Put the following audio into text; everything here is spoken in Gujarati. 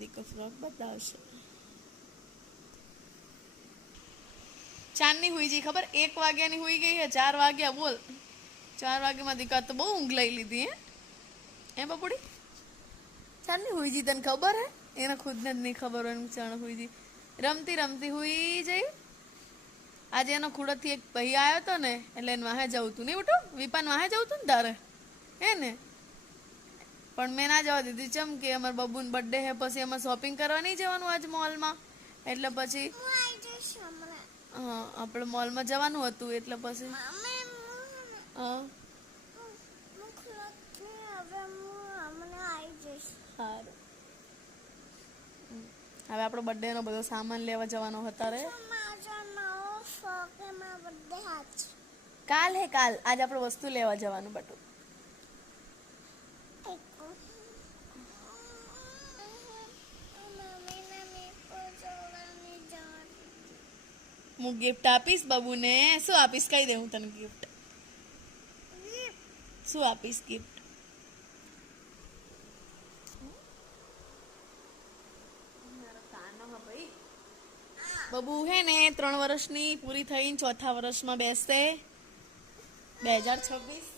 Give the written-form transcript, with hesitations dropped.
દીકો ફ્રોક બતાવશે. ચાંદની હુઈ જી ખબર 1 વાગ્યાની હુઈ ગઈ હે 4 વાગ્યા બોલ 4 વાગ્યામાં દીકા તો બહુ ઊંઘ લઈ લીધી હે બપુડી ચાંદની હુઈ જી તને ખબર હે એને ખુદને જ નહીં ખબર હોય ચાણ હુઈ જી રમતી રમતી હુઈ જઈ. આજે એનો ખુડથી એક ભાઈ આવ્યો હતો ને એટલે એને વાહે જવું તું નહીં ઉઠું વિપાન વાહે જવું તું ને તારે હે ને પણ મેં ના જવા દીધી ચમ કે અમારા બબુનો બર્થડે હે પછી એમાં શોપિંગ કરવા નહીં જવાનું આજ મોલમાં એટલે પછી હા આપણે મોલમાં જવાનું હતું એટલે પછી હા સારું હવે આપણો બર્થડેનો બધો સામાન લેવા જવાનો હતા રે કાલ હે કાલ આજ આપણે વસ્તુ લેવા જવાનું બટું હું ગિફ્ટ આપીશ બાબુને શું આપીશ કહી દે હું તને ગિફ્ટ શું આપીશ ગિફ્ટ બબુ હે ને 3 વર્ષની પૂરી થઈને 4થા વર્ષમાં બેસશે 2026